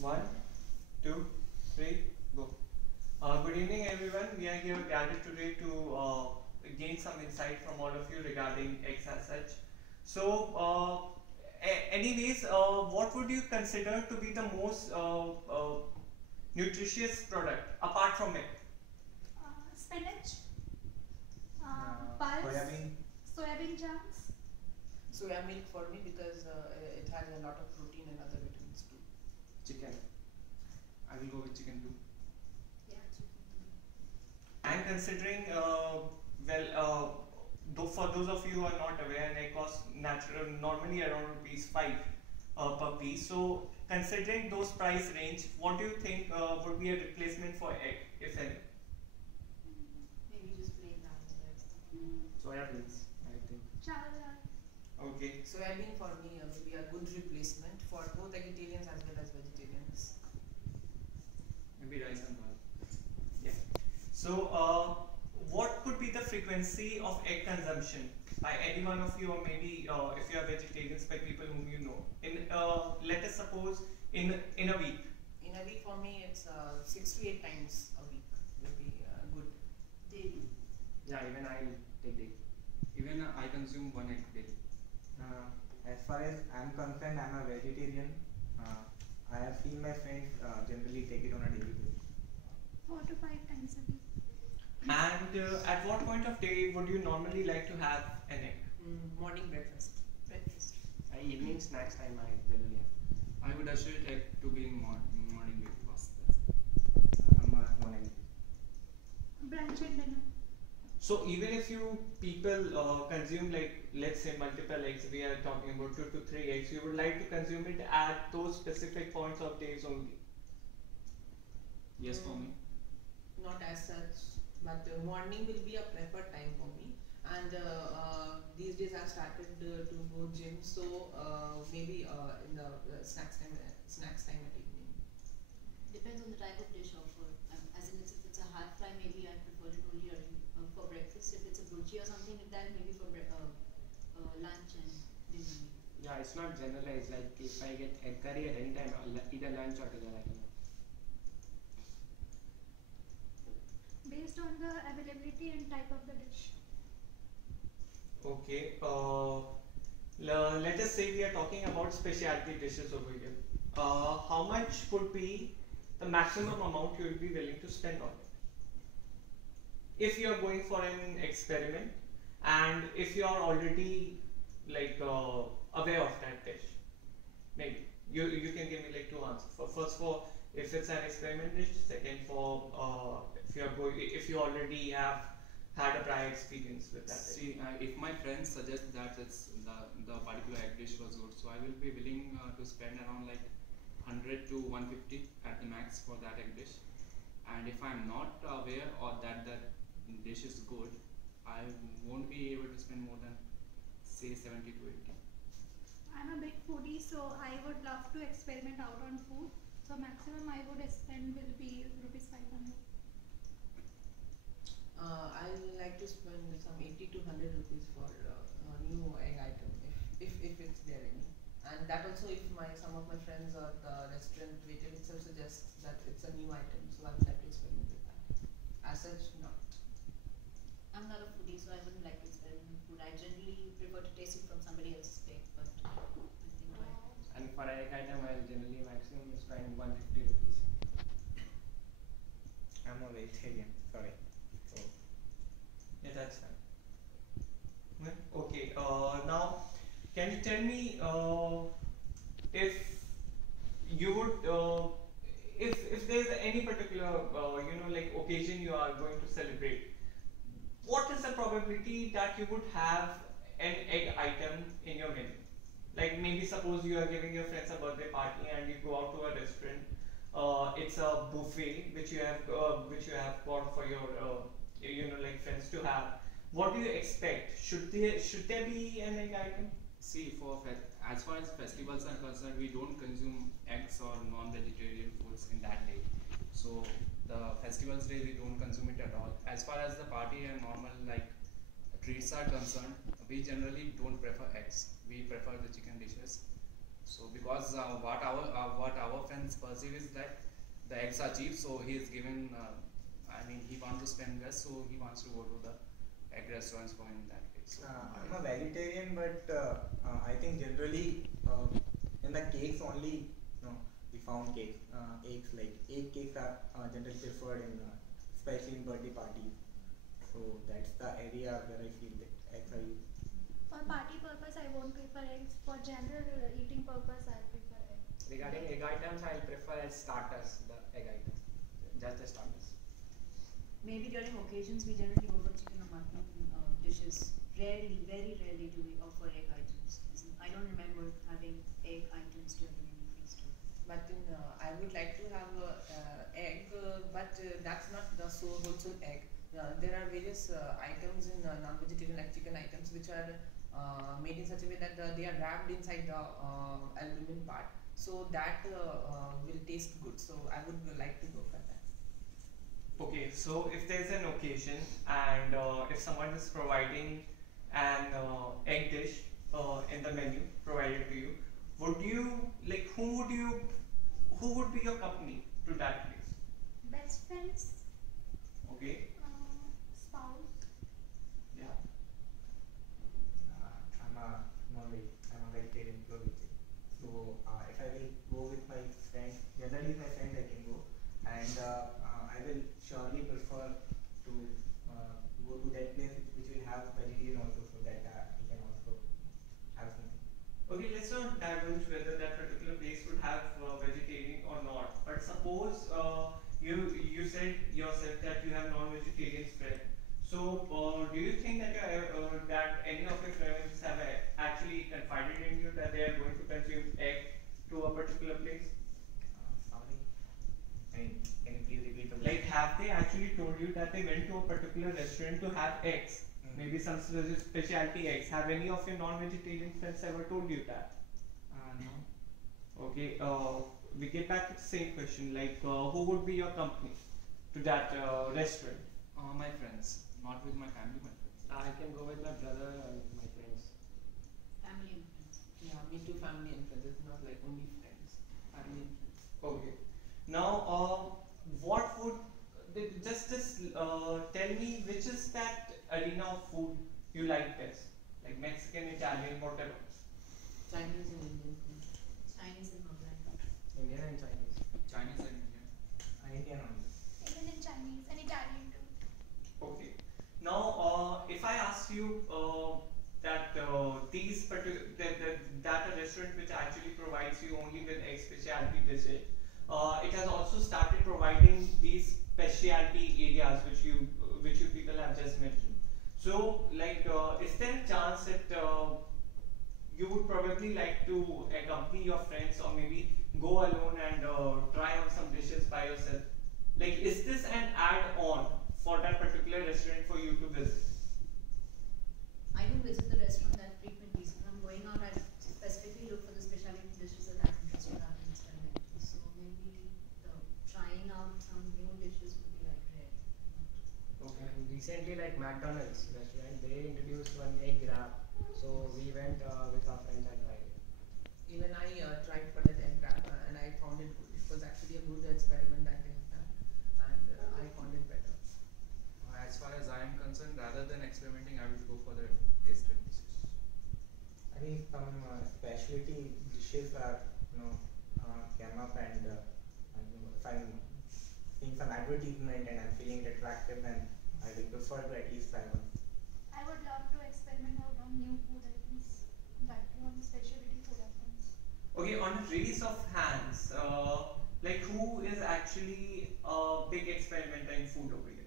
One, two, three, go. Good evening, everyone. We are here gathered today to gain some insight from all of you regarding eggs as such. So, anyways, what would you consider to be the most nutritious product apart from egg? Spinach, Soya pulse, bean. soybean chunks. Soya milk for me because it has a lot of protein and other vitamins too. Chicken. I will go with chicken too. And considering, though for those of you who are not aware, egg costs normally around rupees 5 per piece. So, considering those price range, what do you think would be a replacement for egg, if any? Maybe just plain rice. Soya beans, I think. Chawal dal. Okay. Soybean for me will be a good replacement for both vegetarians as well as vegetarians. Maybe rice and dal. Yeah. So, what could be the frequency of egg consumption by any one of you, or maybe if you are vegetarians, by people whom you know? In let us suppose in a week. In a week for me it's 6 to 8 times a week will be good. Daily. Yeah, even I take daily. Even I consume one egg daily. As far as I'm concerned, I'm a vegetarian. I have seen my friends generally take it on a daily basis. 4 to 5 times a week. And at what point of day would you normally like to have an egg? Morning breakfast. Evening snacks time I generally have. I would associate egg to be in morning breakfast. I'm one egg. Brunch and dinner. So even if you people consume, like, let's say multiple eggs, we are talking about 2 to 3 eggs, you would like to consume it at those specific points of days only. Yes, for me. Not as such, but morning will be a preferred time for me. And these days I've started to go gym, so maybe in the snacks time at evening. Depends on the type of dish offered. As in, if it's a half fry, maybe I prefer it only for breakfast. If it's a bhurji or something like that, maybe for lunch and dinner. Yeah, it's not generalized. Like if I get egg curry at any time, I'll either lunch or dinner. I can. Based on the availability and type of the dish. Okay. Let us say we are talking about specialty dishes over here. How much would be the maximum amount you will be willing to spend on it? If you are going for an experiment, and if you are already like aware of that dish, maybe you can give me like two answers. First, for if it's an experiment dish. Second, for if you already have had a prior experience with that dish. See, if my friends suggest that it's the particular egg dish was good, so I will be willing to spend around like 100 to 150 at the max for that egg dish. And if I'm not aware or that dish is good, I won't be able to spend more than say 70 to 80. I'm a big foodie, so I would love to experiment out on food. So maximum I would spend will be rupees 500. I will like to spend some 80 to 100 rupees for a new egg item if it's there any. And that also if some of my friends or the restaurant waiter itself suggests that it's a new item, so I would like to experiment with that. As such, not. I'm not a foodie, so I wouldn't like to experiment with food. I generally prefer to taste it from somebody else's plate, but I think And for egg item, I'll generally maximum spend 150 rupees. I'm a vegetarian. Sorry. So Yeah, that's fine. Okay. Now, can you tell me if you would, if there is any particular like occasion you are going to celebrate, what is the probability that you would have an egg item in your menu? Like maybe suppose you are giving your friends a birthday party and you go out to a restaurant. It's a buffet which you have bought for your like friends to have. What do you expect? Should there be an egg item? See, as far as festivals are concerned, we don't consume eggs or non-vegetarian foods in that day. So the festivals day we don't consume it at all. As far as the party and normal like treats are concerned, we generally don't prefer eggs. We prefer the chicken dishes. So because what our friends friend's perceive is that the eggs are cheap, so he is given. I mean, he wants to spend less, so he wants to go to the egg restaurants for in that case. So I'm a vegetarian, but I think generally in the cakes only, no, we found cakes, eggs, like egg cakes are generally preferred in, especially in birthday parties. So that's the area where I feel that eggs are used. For party purpose, I won't prefer eggs. For general eating purpose, I prefer eggs. Regarding egg items, I'll prefer as starters, the egg items. Just the starters. Maybe during occasions we generally go for chicken or mutton dishes. Rarely, very rarely do we offer egg items. I don't remember having egg items during any feast. But I would like to have egg, but that's not the wholesome egg. There are various items in non-vegetarian like chicken items which are made in such a way that they are wrapped inside the aluminum part, so that will taste good. So I would like to go for that. Okay, so if there's an occasion and if someone is providing an egg dish in the menu provided to you, would you like who would be your company to that place? Best friends, Okay, spouse. yeah. I'm a vegetarian, pure vegetarian. So if I will go with my friends, generally with my friends I can go, and I will surely prefer to go to that place which will have vegetarian also, so that we can also have something. Okay, let's not divulge whether that particular place would have vegetarian or not. But suppose you said yourself that you have non-vegetarian friends. So do you think that that any of your friends have actually confided in you that they are going to consume egg to a particular place? Sorry. I mean, can you please repeat the Like, have they actually told you that they went to a particular restaurant to have eggs? Maybe some specialty eggs. Have any of your non-vegetarian friends ever told you that? No. Okay, we get back to the same question. Like, who would be your company to that restaurant? my friends, not with my family, my friends. I can go with my brother and my friends. Family and friends. Yeah, me too. Family and friends. It's not like only friends. Family and friends. Okay. Now, what would just tell me which is that arena of food you like best? Like Mexican, Italian, whatever. Chinese and Indian food. Chinese and Mughlai. Indian and Chinese. Chinese and Indian. Indian only. Even in Chinese and Italian too. Okay. Now, if I ask you that these that a restaurant which actually provides you only with egg specialty dishes, it has also started providing these specialty areas which you people have just mentioned. So, like, is there a chance that you would probably like to accompany your friends or maybe go alone and try out some dishes by yourself? Like, is this an add-on for that particular restaurant for you to visit? I don't visit the restaurant that frequently, so if I'm going out, I specifically look for the specialty dishes that I'm interested in experimenting. So maybe the trying out some new dishes would be like rare. Okay. And recently, like McDonald's restaurant, they introduced one egg wrap. So we went with our friends and tried it. Even I tried for that egg wrap and I found it good. It was actually a good experiment that they have done, and I found it better. As far as I am concerned, rather than experimenting, I would go for the tasted dishes. I think some specialty dishes are, came up, and if I'm seeing some advertisement and I'm feeling it attractive, then I will prefer to at least try one. I would love to experiment out on new food items, that too on specialty food items. Okay, on a raise of hands, like who is actually a big experimenter in food over here?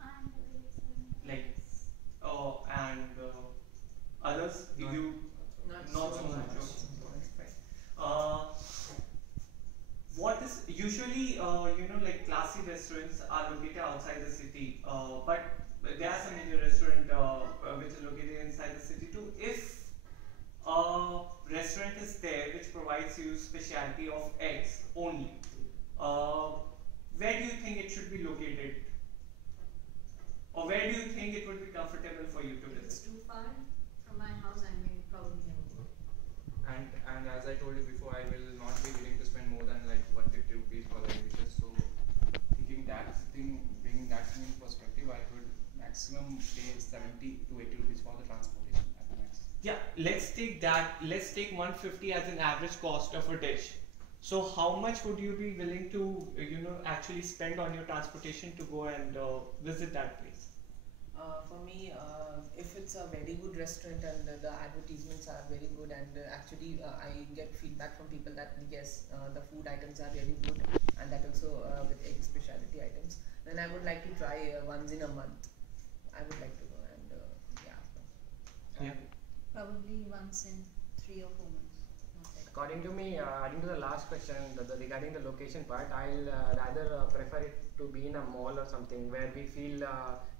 I'm a big experimenter. Like, and others? Not- You not so much. Okay. What is usually like classy restaurants are located outside the city, but there are some Indian restaurant which are located inside the city too. If a restaurant is there which provides you specialty of eggs only, where do you think it should be located? Or where do you think it would be comfortable for you to If it's visit? too far from my house, I may probably never go. And as I told you before, I will not be willing to spend more than maximum pay 70 to 80 rupees for the transportation at the max. Yeah, let's take that. Let's take 150 as an average cost of a dish. So how much would you be willing to, actually spend on your transportation to go and visit that place? For me, if it's a very good restaurant and the advertisements are very good, and actually I get feedback from people that yes, the food items are really good, and that also with egg specialty items, then I would like to try once in a month. I would like to go and Yeah. Probably once in 3 or 4 months. Not like According to me, adding to the last question regarding the location part, I'll rather prefer it to be in a mall or something where we feel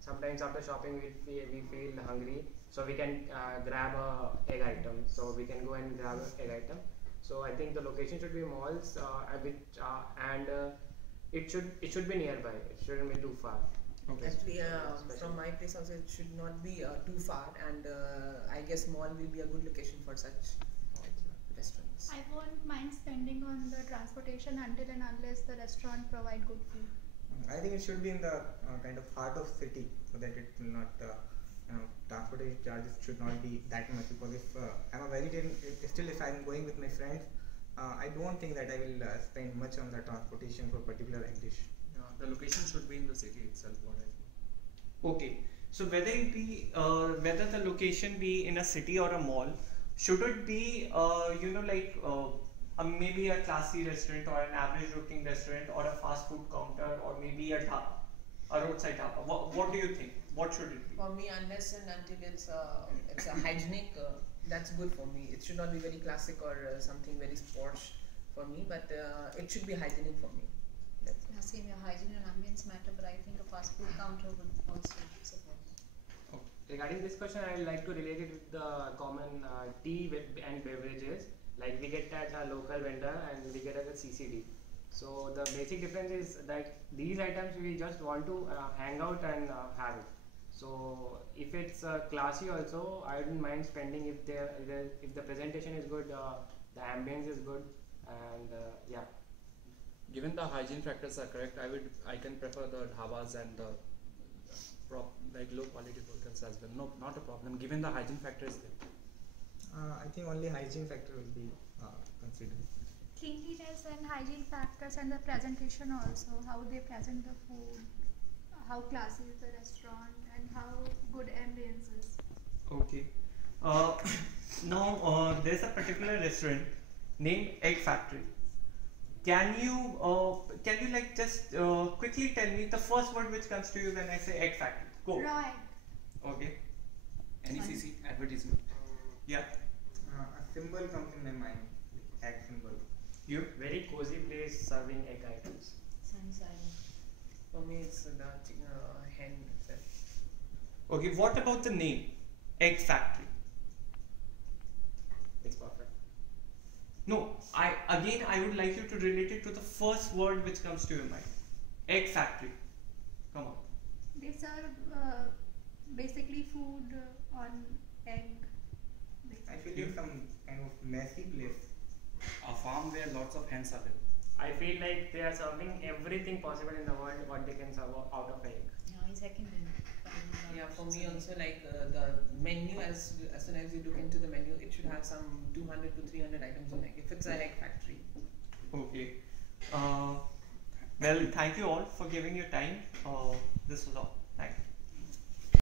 sometimes after shopping we feel hungry, so we can grab a egg item. So we can go and grab an egg item. So I think the location should be malls, and it should be nearby. It shouldn't be too far. Okay. Actually, from my place also, it should not be too far, and I guess mall will be a good location for such restaurants. I won't mind spending on the transportation until and unless the restaurant provide good food. I think it should be in the kind of heart of city, so that it will not, transportation charges should not be that much. Because if I'm a vegetarian, if I'm going with my friends, I don't think that I will spend much on the transportation for particular egg dish. The location should be in the city itself, what I feel. Okay. So whether it be whether the location be in a city or a mall, should it be maybe a classy restaurant or an average looking restaurant or a fast food counter or maybe a dhaba, a roadside dhaba? What do you think? What should it be? For me, unless and until it's a hygienic, that's good for me. It should not be very classic or something very posh for me, but it should be hygienic for me. That's Yeah, same here, hygiene and ambience matter, but I think a fast food counter would also support. Regarding this question, I would like to relate it with the common tea and beverages. Like we get at a local vendor and we get at a CCD. So the basic difference is that these items we just want to hang out and have it. So if it's classy also, I wouldn't mind spending if the presentation is good, the ambience is good, and yeah. Given the hygiene factors are correct, I can prefer the dhabas and the low quality hotels as well. No, not a problem. Given the hygiene factor is there. I think only hygiene factor will be considered. Cleanliness and hygiene factors and the presentation also, how they present the food, how classy is the restaurant and how good ambience is. Okay. Now there's a particular restaurant named Egg Factory. Can you just quickly tell me the first word which comes to you when I say Egg Factory? Go. Raw egg. Okay. NECC advertisement. Yeah. A symbol comes in my mind, egg symbol. You? Very cozy place serving egg items. Sunny side. for me, it's the hen itself. Okay. What about the name? Egg Factory. It's perfect. No. I would like you to relate it to the first word which comes to your mind. Egg Factory. Come on. They serve basically food on egg. I feel it's some kind of messy place. A farm where lots of hens are there. I feel like they are serving everything possible in the world what they can serve out of egg. Yeah, second in. Yeah, for me also, like the menu, as soon as you look into the menu, it should have some 200 to 300 items on egg, if it's an egg factory. Okay. Well, thank you all for giving your time. This was all.